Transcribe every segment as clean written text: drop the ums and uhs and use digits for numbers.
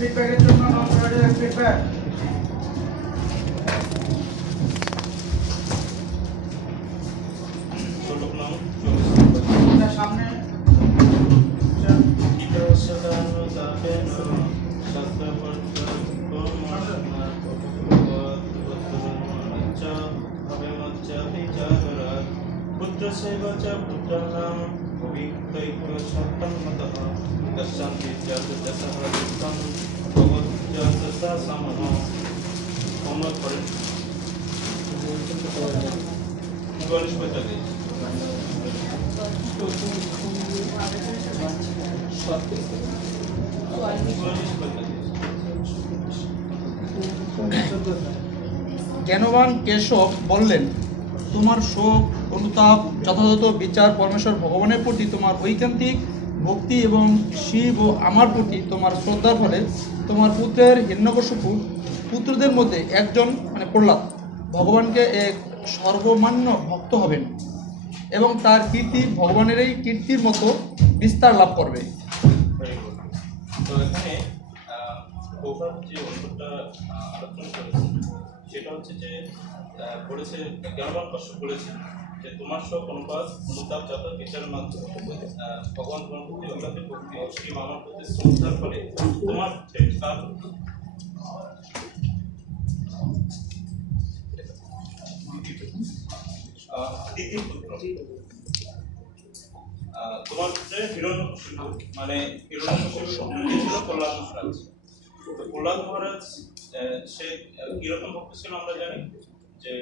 ফিডব্যাকের জন্য নন ফিডব্যাক সামনে पुत्रसेव च पुत्राणां भवितैक सत्तन्मतः दशान्ति च दशः दुःखं भगवत्या समः होमवर्क करें 44 জ্ঞানবান কেশব বললেন, তোমার শোক অনুতাপ যথাযথ বিচার পরমেশ্বর ভগবানের প্রতি তোমার ঐকান্তিক ভক্তি এবং শিব ও আমার প্রতি তোমার শ্রদ্ধার ফলে তোমার পুত্রের হিরণ্যকশিপুর পুত্রদের মধ্যে একজন প্রহ্লাদ ভগবানকে এক সর্বমান্য ভক্ত হবেন এবং তার কীর্তি ভগবানেরই কীর্তির মতো বিস্তার লাভ করবে। তো এখানে প্রভুপাদ যে অন্তরটা আলোচনা করেছে সেটা হচ্ছে যে বলেছে জ্ঞানবান কশ্যপ বলেছে যে তোমার সব অনুপাত অনুতাপ যত বিচারের মাধ্যমে ভগবান তোমার প্রতি অজ্ঞাতে ভক্তি ও শ্রী মামার প্রতি শ্রদ্ধার ফলে তোমার তার দ্বিতীয় পুত্র তোমার পুত্রের হিরণ্যকশিপু মানে হিরণ্যকশিপুর ছিল প্রহ্লাদ মহারাজ। তো প্রহ্লাদ মহারাজ সে কিরকম ভক্ত ছিল আমরা জানি যে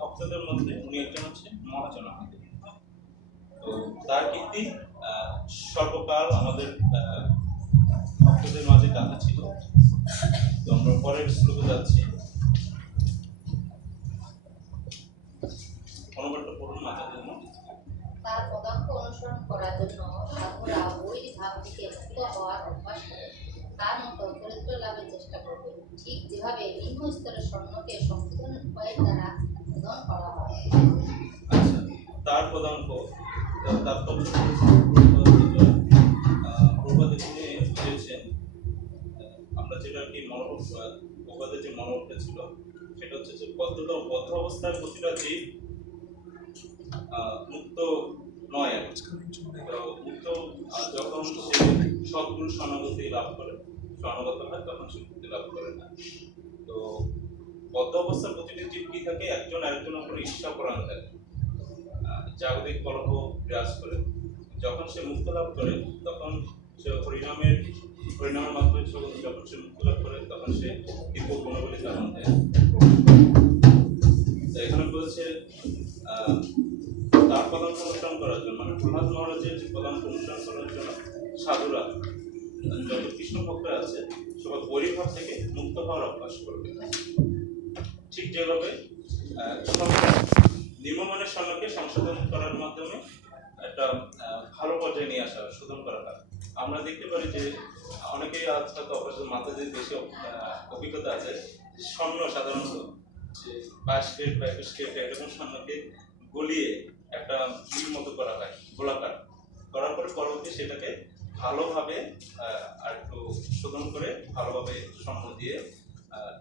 ভক্তদের মধ্যে উনি একজন হচ্ছে মহাজন। তো তার কীর্তি সর্বকাল আমাদের ভক্তদের মাঝে গাথা ছিল। তো আমরা পরের শ্লোকে যাচ্ছি, অনুবাদটা পড়ুন মাতাদের জন্য। তার পদাঙ্ক অনুসরণ করার জন্য সাধুরা ওই ভাব থেকে মুক্ত হওয়ার অভ্যাস করে তার মতো চরিত্র লাভের চেষ্টা করবে, ঠিক যেভাবে নিম্ন স্তরের স্বর্ণকে সংশোধনের উপায়ের দ্বারা শোধন করা হয়। আচ্ছা, তার পদাঙ্ক তাৎপর্য প্রবাদে তিনি বুঝেছেন। আমরা যেটা কি প্রবাদের যে মনোভাবটা ছিল সেটা হচ্ছে যে বদ্ধ অবস্থায় প্রতিটা জীব মুক্ত নয়। তো মুক্ত যখন সে সদ্গুরু শরণাগতি লাভ করে শরণাগত হয় তখন সে মুক্তি লাভ করে না। তো বদ্ধ অবস্থার প্রতিটি জীব কি থাকে, একজন আরেকজনের উপরে ঈর্ষা পরায়ণ থাকে, জাগতিক কলহ বিরাজ করে। যখন সে মুক্ত লাভ করে তখন সে হরিনামের মাধ্যমে যখন সে মুক্ত লাভ করে তখন সে দিব্য গুণবলী ধারণ দেয়। এখানে বলছে তার পদাঙ্ক অনুসরণ করার জন্য মানে প্রহ্লাদ মহারাজের যে পদাঙ্ক অনুসরণ করার জন্য সাধুরা যত কৃষ্ণ ভক্ত আছে সবাই পরিভাব থেকে মুক্ত হওয়ার অভ্যাস করবে। ঠিক যেভাবে নিম্নমানের স্বর্ণকে সংশোধন করার মাধ্যমে একটা ভালো পর্যায়ে নিয়ে আসা শোধন করা হয়। আমরা দেখতে পারি যে অনেকেই আজকাল তো অবশ্য মাথাদের বেশি অভিজ্ঞতা আছে, স্বর্ণ সাধারণত যে 22 ক্যারেট বা 21 ক্যারেট এরকম স্বর্ণকে গলিয়ে একটা মিল মতো করা হয়, গোলাকার করার পরে পরবর্তী সেটাকে ভালোভাবে আর একটু শোধন করে ভালোভাবে স্বর্ণ দিয়ে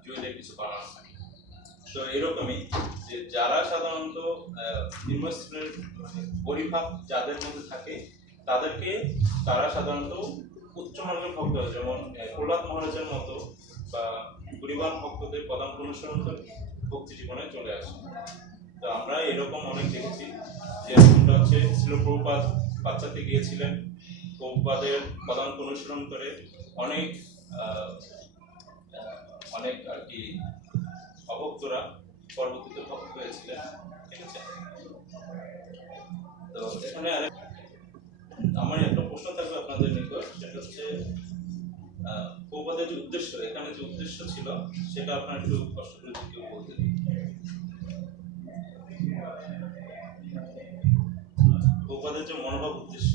জুয়েলারি কিছু বানানো হয়। তো এরকমই যে যারা সাধারণত নিম্নস্তরের পরিভাব যাদের মধ্যে থাকে তারা সাধারণত উচ্চমার্গের ভক্ত, যেমন প্রহ্লাদ মহারাজের মতো বা গরিবান ভক্তদের পদাঙ্ক অনুসরণ করে ভক্তি জীবনে চলে আসে। তো আমরা এরকম অনেক দেখেছি যে এরকমটা হচ্ছে ছিল প্রভুপাদ পাশ্চাত্যে গিয়েছিলেন, প্রভুপাদের পদাঙ্ক অনুসরণ করে অনেক আর কি অভক্তরা পরবর্তীতে ভক্ত হয়েছিলেন। ঠিক আছে, তো এখানে আমার একটা প্রশ্ন থাকবে আপনাদের নিকট, সেটা হচ্ছে প্রভুপাদের যে উদ্দেশ্য, এখানে যে উদ্দেশ্য ছিল সেটা আপনার একটু কষ্ট করে কেউ বলতে দিন। প্রভুপাদের যে মনোভাব উদ্দেশ্য,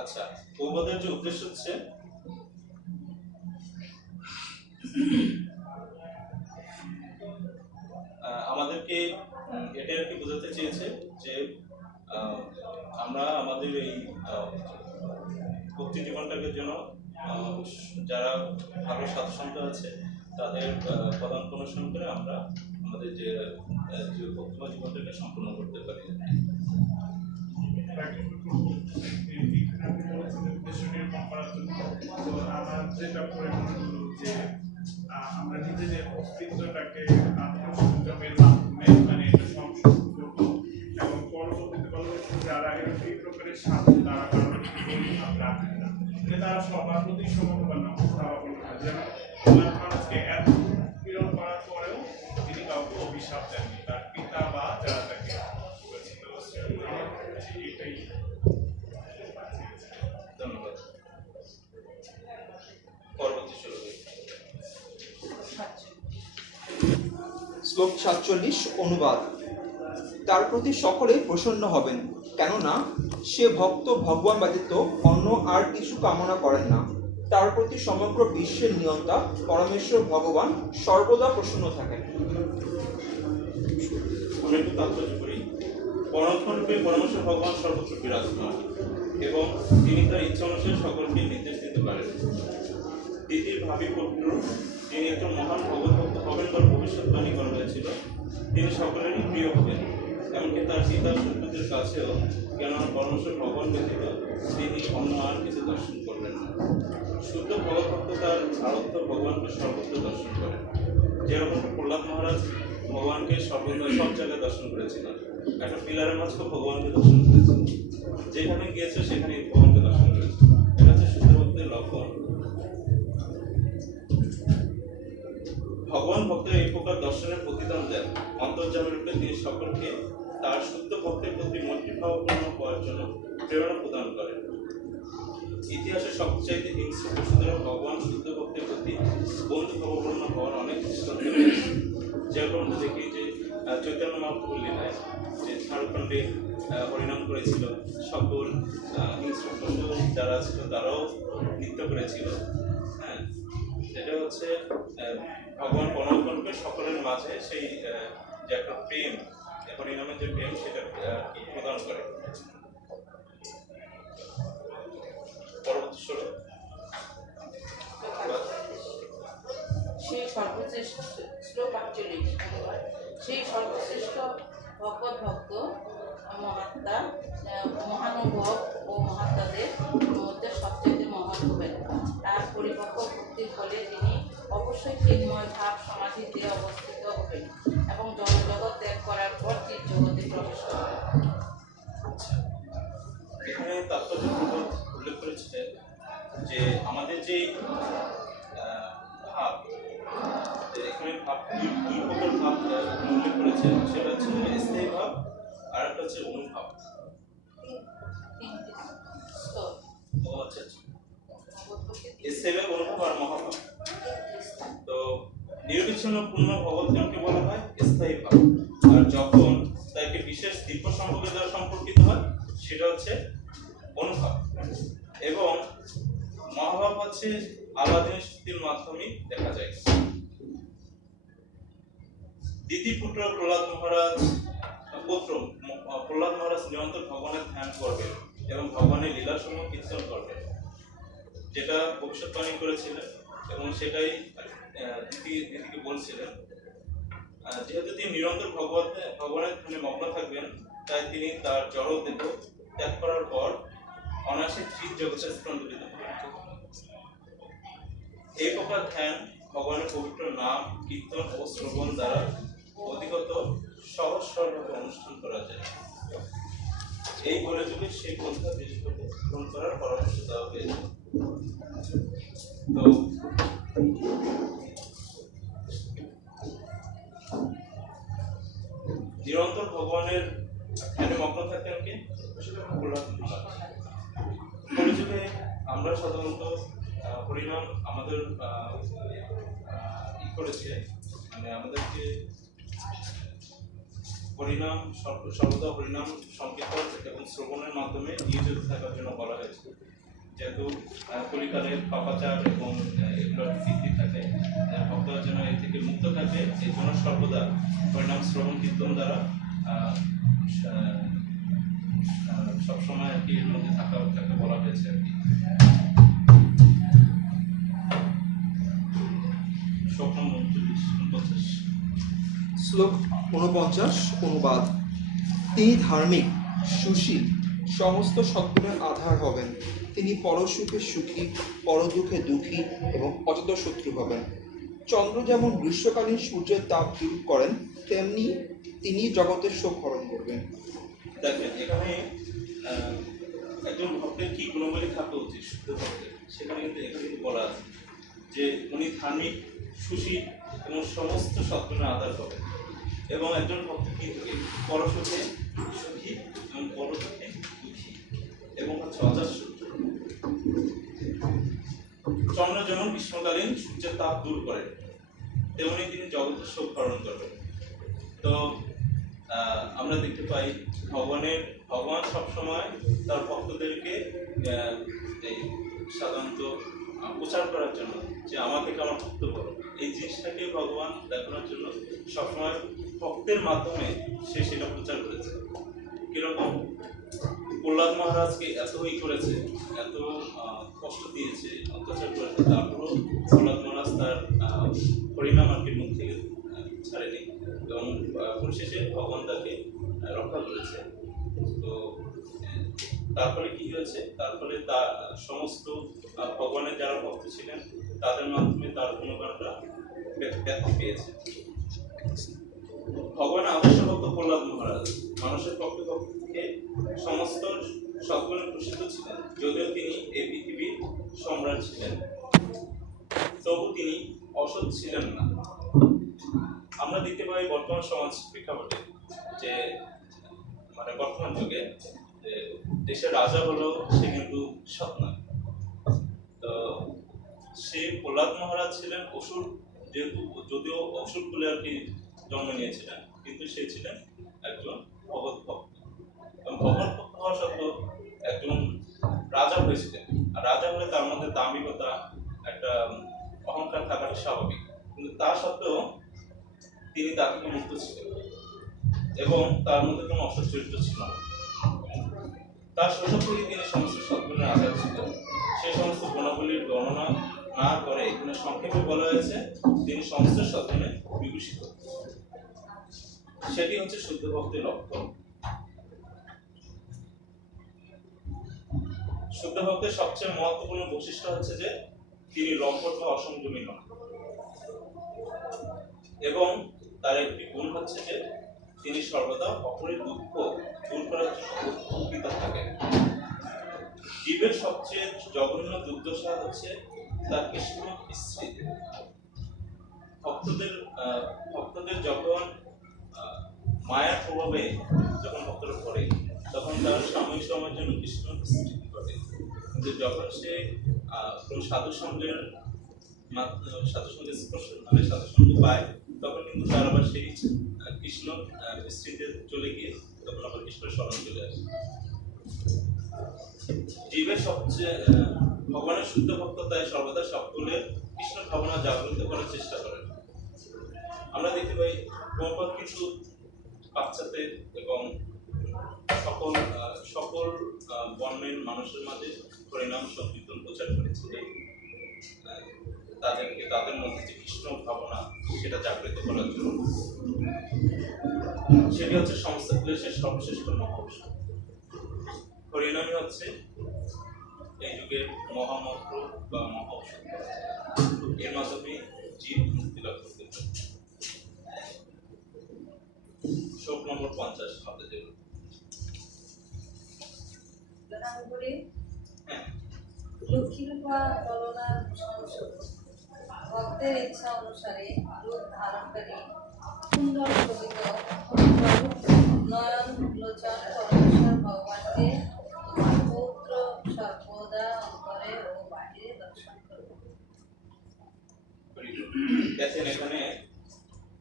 আচ্ছা প্রভুপাদের যে উদ্দেশ্য হচ্ছে আমাদেরকে এটা আর কি বোঝাতে চেয়েছে যে আমরা আমাদের এই ভক্তি জীবনটাকে যেন যারা ভালো সাধুসন্ত আছে তাদের পদাঙ্ক অনুসরণ করে আমরা আমাদের যে ভক্তিময় জীবনটাকে সম্পূর্ণ করতে পারি। আমার যেটা পরে মনে হলো যে আমরা নিজেদের অস্তিত্বটাকে আত্মসংযমের মাধ্যমে মানে এটা সংশোধন করবো এবং পরবর্তীতে যারা এই প্রকারের সাধু তারা কারোর রাখেন না, তারা সবার প্রতি সমভাবাপন্ন হয়। যেমন মানুষকে এত পীড়ন করার পরেও তিনি কাউকে অভিশাপ দেননি, তার পিতা বা যারা তাকে এটাই। ধন্যবাদ। পরবর্তী শ্লোক 47 অনুবাদ। তার প্রতি সকলে প্রসন্ন হবেন, কেননা সে ভক্ত ভগবান ব্যতীত অন্য আর কিছু কামনা করেন না। তার প্রতি সমগ্র বিশ্বের নিয়ন্তা পরমেশ্বর ভগবান সর্বদা প্রসন্ন থাকেন। আমরা একটু তাৎপর্য করি। পরমরূপে পরমেশ্বর ভগবান সর্বত্র বিরাজমান এবং তিনি তার ইচ্ছা অনুসারে সকলকে নির্দেশ দিতে পারেন। দ্বিতীয় ভাবি পবিত্র, তিনি একজন মহান ভগবত হবেন বলে ভবিষ্যৎবাণী করা হয়েছিল। তিনি সকলেরই প্রিয় হবেন, এমনকি তার পিতা শত্রুদের কাছেও, কেননা পরমেশ্বর ভগবান ব্যতীত তিনি অন্য আর কিছু দর্শন করবেন না। শুদ্ধ ভগবত তার আরাধ্য ভগবানকে সর্বত্র দর্শন করেন, যেরকম প্রহ্লাদ মহারাজ ভগবানকে সর্বদা সব জায়গায় দর্শন করেছিলেন। একটা পিলারের মাঝে ভগবানকে দর্শন করেছেন, যেখানে গিয়েছে সেখানে ভগবানকে দর্শন করেছে। এটা হচ্ছে শুদ্ধ ভক্তের লক্ষণ। ভগবান ভক্তের এই প্রকার দর্শনের প্রতিদান দেন। অন্তর্যামী রূপে তিনি সকলকে তার শুদ্ধ ভক্তের প্রতি মৈত্রীভাবাপন্ন হওয়ার জন্য প্রেরণা প্রদান করেন। ইতিহাসে সবচাইতে হিংস্র পশুদেরও ভগবান শুদ্ধ ভক্তের প্রতি বন্ধু ভাবাপন্ন হওয়ার অনেক দৃষ্টান্ত রয়েছে। যেরকম আমরা দেখি যে চৈতন্য মহাপ্রভুর লীলায় যে ঝাড়খণ্ডে হরিনাম করেছিল, সকল হিংস্র পশু যারা ছিল তারাও নৃত্য করেছিল। হ্যাঁ, সেটা হচ্ছে ভগবান পরমাত্মাকে সকলের মাঝে সেই যে একটা প্রেম, হরিনামের যে প্রেম সেটা প্রদান করে। পরবর্তী শ্লোক। সেই সর্বশ্রেষ্ঠ শ্লোক 48 সেই সর্বশ্রেষ্ঠ ভগবত ভক্ত মহাত্মা মহানুভব ও মহাত্মাদের মধ্যে সবচেয়ে মহান হবেন। তার পরিপক্ক ভক্তির ফলে তিনি অবশ্যই চিন্ময় ভাব সমাধিতে অবস্থিত হবেন এবং জড়জগৎ ত্যাগ করার পর চিৎ জগতে প্রবেশ করবেন। এখানে তাৎপর্যপূর্বক উল্লেখ করেছে যে আমাদের যে ভাব, এখানে ভাব দুই প্রকার ভাব উল্লেখ করেছে, সেটা হচ্ছে স্থায়ী ভাব আর একটা হচ্ছে অনুভাব। স্থায়ী ভাব, অনুভাব আর মহাভাব। তো নিরবিচ্ছিন্ন পূর্ণ ভগবৎগণকে বলা হয় স্থায়ী ভাব, আর যখন তাকে বিশেষ দিব্য সম্পর্কের দ্বারা সম্পর্কিত হয় সেটা হচ্ছে অনুভাব। এবং মহাভাব হচ্ছে আলাদা স্থিতির মাধ্যমে দেখা যায়। দ্বিতীয় পুত্র প্রহ্লাদ মহারাজ নিরন্তর ভগবানের ধ্যান করবেন এবং ভগবানের লীলাসমূহ কীর্তন করবেন, যেটা ভবিষ্যৎবাণী করেছিলেন এবং সেটাই দিদিকে বলছিলেন। যেহেতু তিনি নিরন্তর ভগবানের ধ্যানে মগ্ন থাকবেন, তাই তিনি তার জড় দেহ ত্যাগ করার পর অনায়াসে চিৎ জগতের স্পন্দলিত হবেন। এই প্রকার ধ্যান ভগবানের পবিত্র নাম কীর্তন ও শ্রবণ দ্বারা অধিগত সহজ সরলভাবে অনুষ্ঠান করা যায়। এই বলে যুগে সেই পন্থা বিশেষভাবে গ্রহণ করার পরামর্শ দেওয়া হয়েছে। তো নিরন্তর ভগবানের ধ্যানে মগ্ন থাকতেন কে? কলিযুগে আমরা সাধারণত হরিনাম আমাদের করেছে, মানে আমাদেরকে হরিনাম সর্বদা হরিনাম সংকীর্তন এবং শ্রবণের মাধ্যমে নিয়োজিত থাকার জন্য বলা হয়েছে। যেহেতু কলিকালে পাপাচার এবং এগুলোর বৃদ্ধি থাকে, ভক্তরা যেন এর থেকে মুক্ত থাকে, এই জন্য সর্বদা হরিনাম শ্রবণ কীর্তন দ্বারা সবসময় আর কি এর মধ্যে থাকতে বলা হয়েছে আর কি। শ্লোক নম্বর 49। শ্লোক 49 অনুবাদ। তিনি ধার্মিক, সুশীল, সমস্ত সদ্গুণের আধার হবেন। তিনি পরসুখে সুখী, পরদুঃখে দুঃখী এবং অযথা শত্রু হবেন। চন্দ্র যেমন গ্রীষ্মকালীন সূর্যের তাপ দূর করেন, তেমনি তিনি জগতের শোক হরণ করবেন। দেখেন এখানে একজন ভক্তের কি গুণাবলী থাকা উচিত, শুদ্ধ ভক্তের, সেখানে কিন্তু এখানে কিন্তু বলা আছে যে উনি ধার্মিক, সুশীল এবং সমস্ত সদ্গুণের আধার হবেন। এবং একজন ভক্ত কি থাকে, পরসুখে সুখী এবং পরদুঃখে দুঃখী এবং হচ্ছে অজাত শত্রু। চন্দ্র যেমন গ্রীষ্মকালীন সূর্যের তাপ দূর করে, তেমনি তিনি জগতের শোক হরণ করবেন। তো আমরা দেখতে পাই ভগবান সবসময় তার ভক্তদেরকে এই সাধারণত প্রচার করার জন্য যে আমার থেকে আমার ভক্ত বড়, এই জিনিসটাকে ভগবান দেখানোর জন্য সবসময় ভক্তের মাধ্যমে সে সেটা প্রচার করেছে। কিরকম প্রহ্লাদ মহারাজকে এত করেছে, এত কষ্ট দিয়েছে, অত্যাচার করেছে, তারপরও প্রহ্লাদ মহারাজ তার হরিনাম আর কি মুখ থেকে ছাড়েনি এবং পরিশেষে ভগবান তাকে রক্ষা করেছে। তো তারপরে কি হয়েছে, তারপরে তার সমস্ত ভগবানের যারা ভক্ত ছিলেন তাদের মাধ্যমে তার গুণগানটা ব্যাপ্তি পেয়েছে। ভগবানের আদর্শ ভক্ত প্রহ্লাদ মহারাজ মানুষের পক্ষে সমস্ত সদ্গুণে প্রসিদ্ধ ছিলেন। যদিও তিনি এই পৃথিবীর সম্রাট ছিলেন, তবু তিনি অসৎ ছিলেন না। আমরা দেখতে পাই বর্তমান সমাজ প্রেক্ষাপটে যে মানে বর্তমান যুগে যে দেশের রাজা হলো সে কিন্তু সৎ নয়। তো সে প্রহ্লাদ মহারাজ ছিলেন অসুর, যেহেতু যদিও অসুর কুলে আর কি জন্ম নিয়েছিলেন, কিন্তু সে ছিলেন একজন ভগৎ ভক্ত এবং ভগৎ ভক্ত হওয়া সত্ত্বেও একজন রাজা হয়েছিলেন। আর রাজা হলে তার মধ্যে দাম্ভিকতা, একটা অহংকার থাকাটা স্বাভাবিক, কিন্তু তা সত্ত্বেও তিনি তা থেকে মুক্ত ছিলেন এবং তার মধ্যে কোনো অসৎ চরিত্র ছিল না। তার শৈশব থেকে তিনি সমস্ত সদ্গুণের আধার ছিলেন। সেই সমস্ত গুণাবলীর গণনা না করে এখানে সংক্ষেপে বলা হয়েছে তিনি সমস্ত সদ্গুণে বিভূষিত। সেটি হচ্ছে শুদ্ধ ভক্তের লক্ষণ। শুদ্ধ ভক্তের সবচেয়ে মহত্বপূর্ণ বৈশিষ্ট্য হচ্ছে যে তিনি লম্পট বা অসংযমী নন এবং তার একটি গুণ হচ্ছে যে তিনি সর্বদা অপরের দুঃখ দূর করার জন্য উপকৃত থাকেন। জীবের সবচেয়ে জঘন্য দুর্দশা হচ্ছে তার কৃষ্ণ স্ত্রী। ভক্তদের যখন মায়ার প্রভাবে যখন ভক্তরা পড়ে তখন তার সাময়িক সময়ের জন্য কৃষ্ণ স্মৃতি ঘটে, কিন্তু যখন সে কোনো সাধু সঙ্গের স্পর্শ মানে সাধু সঙ্গ পায় তখন কিন্তু তার আবার সেই কৃষ্ণ স্মৃতিতে চলে গিয়ে তখন আবার কৃষ্ণের স্মরণ চলে আসে। জীবের সবচেয়ে ভগবানের শুদ্ধ ভক্ত তাই সর্বদা সকলের কৃষ্ণ ভাবনা জাগ্রত করার চেষ্টা করেন। আমরা দেখতে পাই প্রভুপাদ কিছু পাশ্চাত্যে এবং সকল বর্ণের মানুষের মাঝে হরিনাম সংকীর্তন প্রচার করেছিলেন, তাদের মধ্যে যে কৃষ্ণ ভাবনা সেটা জাগ্রত করার জন্য। সেটি হচ্ছে সমস্ত ক্লেশের সর্বশ্রেষ্ঠ মহাঔষধ। হরিনামই হচ্ছে এই যুগের মহামন্ত্র বা মহাঔষধ। এর মাধ্যমে জীব মুক্তি লাভ করতে পারে। শ্লোক নম্বর 50 আমাদের দেব। লক্ষ্মীরূপা কলনার সংসদ ভক্তের ইচ্ছা অনুসারে রূপ ধারণকারী সুন্দর শোভিত নয়ন লোচন পরমেশ্বর ভগবানকে তোমার পৌত্র সর্বদা অন্তরে ও বাহিরে দর্শন করবে। দেখেন এখানে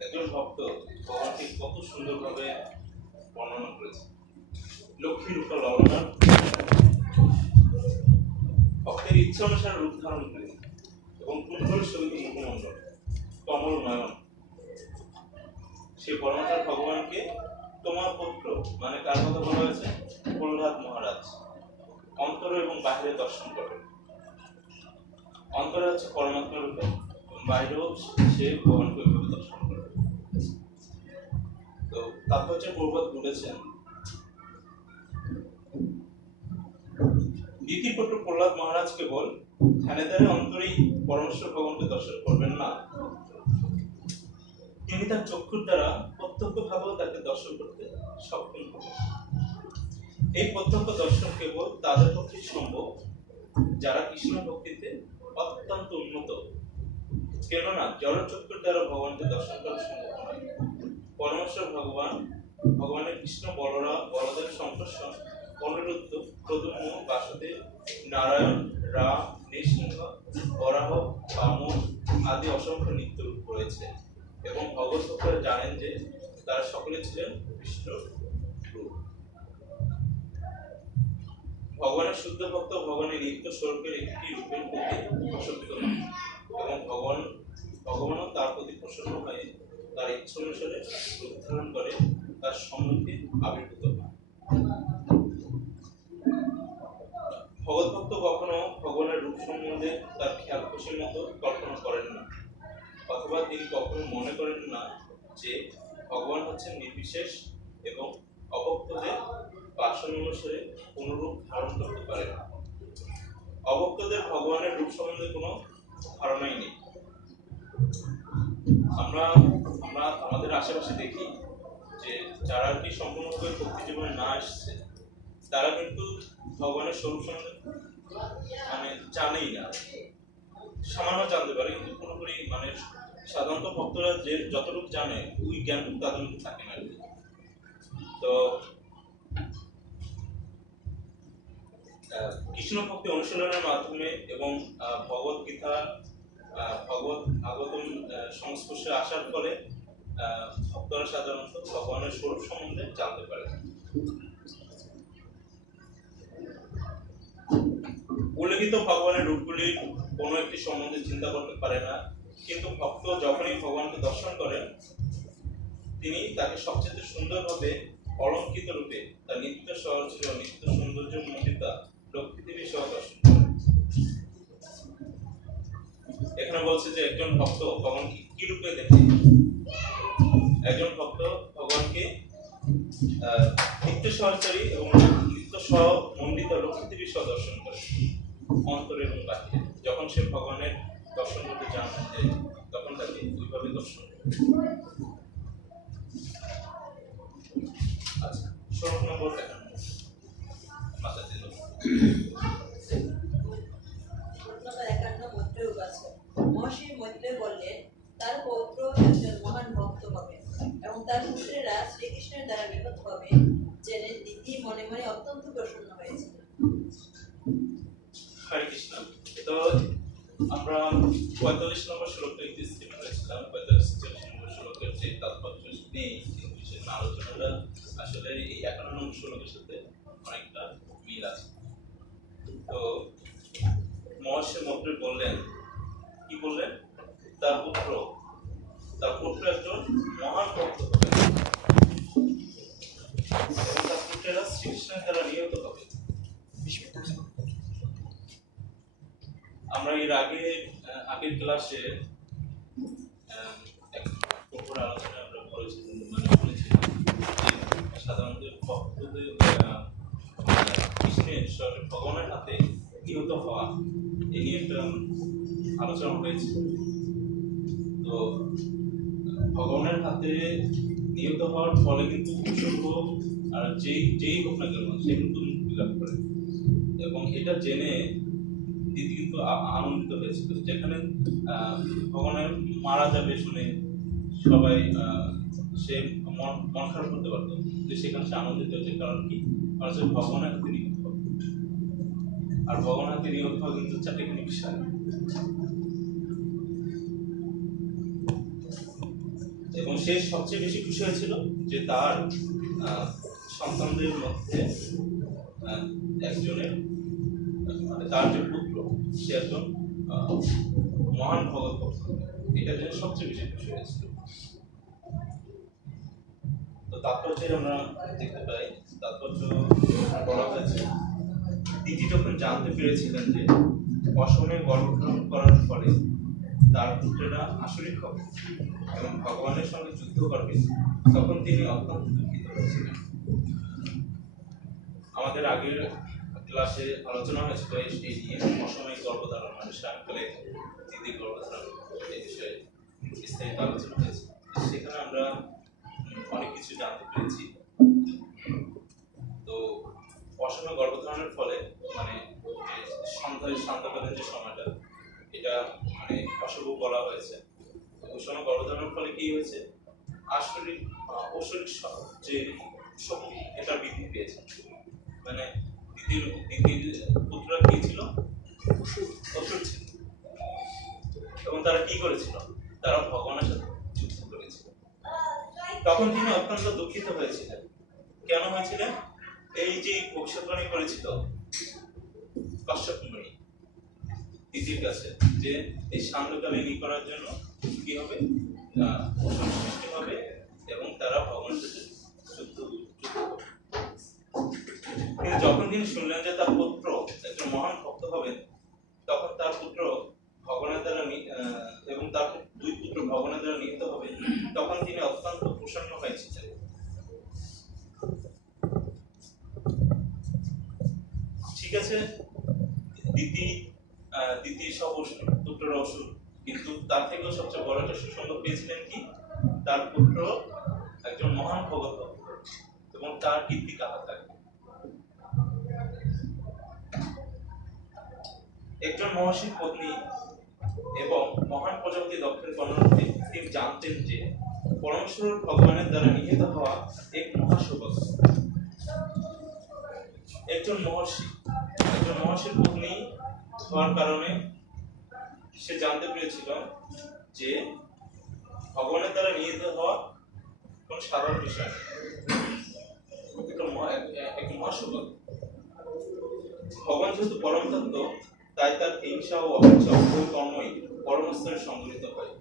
একজন ভক্ত ভগবানকে কত সুন্দরভাবে বর্ণনা করেছে। লক্ষ্মী রূপা ললনার ভক্তের ইচ্ছা অনুসারে রূপ ধারণ করে এবং কুণ্ডল শোভিত মুখমণ্ডল, কমল নয়ন, সে পরমেশ্বর ভগবানকে তোমার পুত্র মানে কার কথা বলা হয়েছে? প্রহ্লাদ মহারাজ অন্তর এবং বাহিরে দর্শন করবে। অন্তরে হচ্ছে পরমাত্মা রূপে, বাইরেও সে ভগবানকে ওইভাবে দর্শন করবে। তো তাৎপর্য প্রভাত বলেছেন, দ্বিতীয় পুত্র প্রহ্লাদ মহারাজ কেবল ধ্যানে অন্তরেই পরমেশ্বর ভগবানকে দর্শন করবেন না, তিনি তার চক্ষুর দ্বারা প্রত্যক্ষভাবেও তাকে দর্শন করতে সক্ষম হবেন। এই প্রত্যক্ষ দর্শন কেবল তাদের পক্ষে সম্ভব যারা কৃষ্ণ ভক্তিতে অত্যন্ত উন্নত, কেননা জড় চক্ষুর দ্বারা ভগবানকে দর্শন করা সম্ভব নয়। পরমেশ্বর ভগবানের কৃষ্ণ বলদেব সংকর্ষণ, অনিরুদ্ধ, প্রদ্যুম্ন, বাসুদেব, নারায়ণ, রাম, নৃসিংহ, বরাহ, বামন আদি অসংখ্য নিত্য রূপ রয়েছে এবং ভগবত ভক্তরা জানেন যে তারা সকলে ছিলেন বিষ্ণুর রূপ। ভগবানের শুদ্ধ ভক্ত ভগবানের নিত্য স্বরূপের একটি রূপের প্রতি প্রসন্ন এবং ভগবানও তার প্রতি প্রসন্ন হয়ে তার ইচ্ছা অনুসারে রূপ ধারণ করে তার সম্মুখে আবির্ভূত হয়। ভগবত ভক্ত কখনো ভগবানের রূপ সম্বন্ধে তার খেয়াল খুশির মতো কল্পনা করেন না, অথবা তিনি কখনো মনে করেন না যে ভগবান হচ্ছেন নির্বিশেষ এবং অভক্তদের বাসন অনুসারে কোন রূপ ধারণ করতে পারে না। অভক্তদের ভগবানের রূপ সম্বন্ধে কোনো ধারণাই নেই। আমরা আমাদের আশেপাশে দেখি যে যারা কি সম্পূর্ণভাবে ভক্তি জীবনে না আসছে তারা কিন্তু ভগবানের স্বরূপ সম্বন্ধে মানে জানেই না, সামান্য জানতে পারে কিন্তু পুরোপুরি মানে সাধারণত ভক্তরা যে যতটুকু জানে ওই জ্ঞানটুকু তাদের মধ্যে থাকে না। তো কৃষ্ণ ভক্তি অনুশীলনের মাধ্যমে এবং ভগবত গীতা ভাগবতম সংস্পর্শে আসার ফলে ভক্তরা সাধারণত ভগবানের স্বরূপ সম্বন্ধে জানতে পারে। উল্লেখিত ভগবানের রূপগুলির কোনো একটি সম্বন্ধে চিন্তা করতে পারে না, কিন্তু ভক্ত যখনই ভগবানকে দর্শন করেন তিনি তাকে সবচেয়ে সুন্দরভাবে অলঙ্কৃত রূপে তার নিত্য সহচর নিত্য সৌন্দর্য মণ্ডিতা লক্ষ্মী দেবী সহ দর্শন করেন। এখানে বলছে যে একজন ভক্ত ভগবানকে কি রূপে দেখে? একজন ভক্ত ভগবানকে নিত্য সহচারী এবং নিত্য সহ মণ্ডিত লক্ষ্মী দেবী সহ দর্শন করে অন্তর এবং বাহিরে। যখন সে ভগবানের দর্শন করতে চান তখন তাকে ওইভাবে দর্শন করে। আচ্ছা, 16 নম্বর দেখান মাতা দিল। 51 মৈত্রেয় উপাসক মহর্ষি মৈত্রেয় বললেন, তার পৌত্র একজন মহান ভক্ত হবে এবং তার পুত্রেরা শ্রীকৃষ্ণের দ্বারা নিহত হবে জেনে দিদি মনে মনে অত্যন্ত প্রসন্ন হয়েছে। হরে কৃষ্ণ। তো আমরা 45 নম্বর শ্লোকটা স্কিপ করেছিলাম। 45 নম্বর শ্লোকের যে তাৎপর্য নেই কিন্তু সে আলোচনাটা আসলে এই 51 নম্বর শ্লোকের সাথে অনেকটা মিল আছে। তো মহর্ষি মৈত্র বললেন, কি বললেন? তার পুত্র একজন মহান ভক্ত হবে এবং তার পুত্রেরা শ্রীকৃষ্ণের দ্বারা নিহত হবে। আমরা এর আগের ক্লাসে উপর আলোচনা আমরা করেছি, মানে বলেছি যে সাধারণত ভক্তদের কৃষ্ণের ভগবানের হাতে নিহত হওয়া এই নিয়ে একটা আলোচনা হয়েছে। তো ভগবানের হাতে নিহত হওয়ার ফলে কিন্তু উপসর্গ আর যেই হোক না কেন সে কিন্তু মুক্তি লাভ করে এবং এটা জেনে দিদি কিন্তু আনন্দিত হয়েছিল। যেখানে ভগবানের মারা যাবে শুনে সবাই সে মন খারাপ করতে পারতো, যে সেখানে সে আনন্দিত হয়েছে। কারণ কি? কারণ সে ভগবানের হাতে নিহত হবে, আর ভগবানের হাতে নিহত হওয়া কিন্তু চারটিখানি বিষয়। এবং সে সবচেয়ে বেশি খুশি হয়েছিল যে তার সন্তানদের মধ্যে একজনের মানে তার যে পুত্র সে একজন মহান ভগবত ভক্ত, এটা জেনে সবচেয়ে বেশি খুশি হয়েছিল। তো তাৎপর্য আমরা দেখতে পাই, তাৎপর্য বলা হয়েছে দিদি যখন জানতে পেরেছিলেন যে অসময়ে গর্ভধারণ করার ফলে তার পুত্রেরা আসরিক হবে এবং ভগবানের সঙ্গে যুদ্ধ করবে, তখন তিনি অত্যন্ত দুঃখিত হয়েছিলেন। আমাদের আগের ক্লাসে আলোচনা হয়েছিল এই নিয়ে অসময়ে গর্ভধারণ মানে সায়ংকালে দিদির গর্ভধারণ এই বিষয়ে বিস্তারিত আলোচনা হয়েছে। সেখানে আমরা অনেক কিছু জানতে পেরেছি। তো অসময়ে গর্ভধারণের ফলে মানে সান্ধ্যকালীন যে সময়টা, এটা মানে অশুভ বলা হয়েছে। ওই সময় গর্ভধারণের ফলে কি হয়েছে, আসরিক ঐশ্বরিক যে শক্তি এটা বৃদ্ধি পেয়েছে। মানে দিদির পুত্ররা কি ছিল, অসুর ছিল, এবং তারা কি করেছিল, তারা ভগবানের সাথে যুদ্ধ করেছিল। তখন তিনি অত্যন্ত দুঃখিত হয়েছিলেন। কেন হয়েছিলেন? এই যে ভবিষ্যৎবাণী করেছিল কশ্যপ মুনি দিদির কাছে যে এই সান্ধ্যকালীন করার জন্য কি হবে, অসুর সৃষ্টি হবে এবং তারা ভগবানের সাথে যুদ্ধ করবে। কিন্তু যখন তিনি শুনলেন যে তার পুত্র একজন মহান ভক্ত হবেন, তখন তার পুত্র ভগবানের দ্বারা এবং তার দুই পুত্র ভগবানের দ্বারা নিহিত হবে, তখন তিনি অত্যন্ত প্রসন্ন হয়েছিলেন। ঠিক আছে, দিদি সব পুত্ররা অসুর, কিন্তু তার থেকেও সবচেয়ে বড় একটা সুসংবাদ পেয়েছিলেন কি, তার পুত্র একজন মহান ভগত এবং তার কীর্তি কাহা থাকবে। একজন মহর্ষির পত্নী এবং মহান প্রজাপতি দক্ষের কন্যারূপে তিনি জানতেন যে পরমেশ্বর ভগবানের দ্বারা নিহিত হওয়া এক মহাসৌভাগ্য। একজন মহর্ষির পত্নী হওয়ার কারণে সে জানতে পেরেছিল যে ভগবানের দ্বারা নিহিত হওয়া কোন সাধারণ বিষয় এক মহাসৌভাগ্য। ভগবান যেহেতু পরম তত্ত্ব, তাই তার হিংসা ও অহিংসা উভয় কর্মই পরম স্তরে সংগঠিত হয়।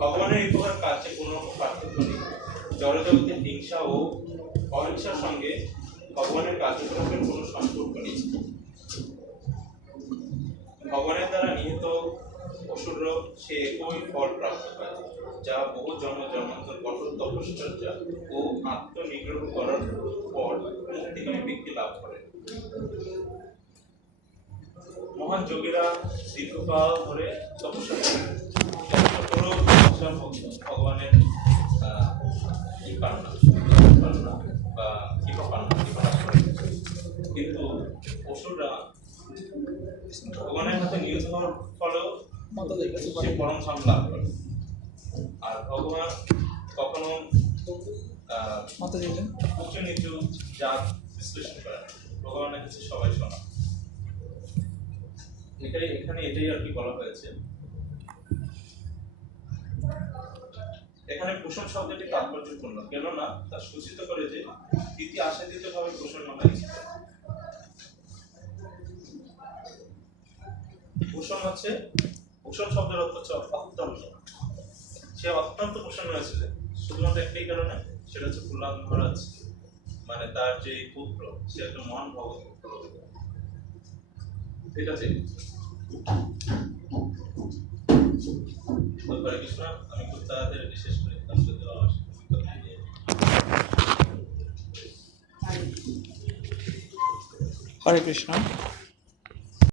ভগবানের এই প্রকার কার্যে কোনো রকম পার্থক্য নেই। জড়জগতের হিংসা ও অহিংসার সঙ্গে ভগবানের কার্যক্রমের কোনো সম্পর্ক নেই। ভগবানের দ্বারা নিহিত অসুরও সে একই ফল প্রাপ্ত হয়, যা বহু জন্মান্তর কঠোর তপশ্চর্যা ও আত্মনিগ্রহ করার পর মুক্তিকামী ব্যক্তি লাভ করে। মহান যোগীরা দীর্ঘকাল ধরে তপস্যা করেন, ভগবানের বা কৃপা পান না, কিন্তু অসুররা ভগবানের হাতে নিহত হওয়ার ফলেও সে পরম ধাম লাভ করে। আর ভগবান কখনো উচ্চ নিচু জাত বিশ্লেষণ করেন, ভগবানের কাছে সবাই সমান। এখানে এটাই আর কি বলা হয়েছে। এখানে কুসুম শব্দটি তাৎপর্যপূর্ণ, কেননা তা সূচিত করে যে দিদি আশাতীত ভাবে প্রসন্ন হয়েছিল। কুসুম শব্দের অর্থ হচ্ছে অত্যন্ত। সে অত্যন্ত প্রসন্ন হয়েছিল শুধুমাত্র একটাই কারণে, সেটা হচ্ছে প্রহ্লাদ মহারাজ মানে তার যে পুত্র, সে একটা মহান ভগত। ঠিক আছে, হরে কৃষ্ণ। আমি খুব তাড়াতাড়ি শেষ করি, হরে কৃষ্ণ।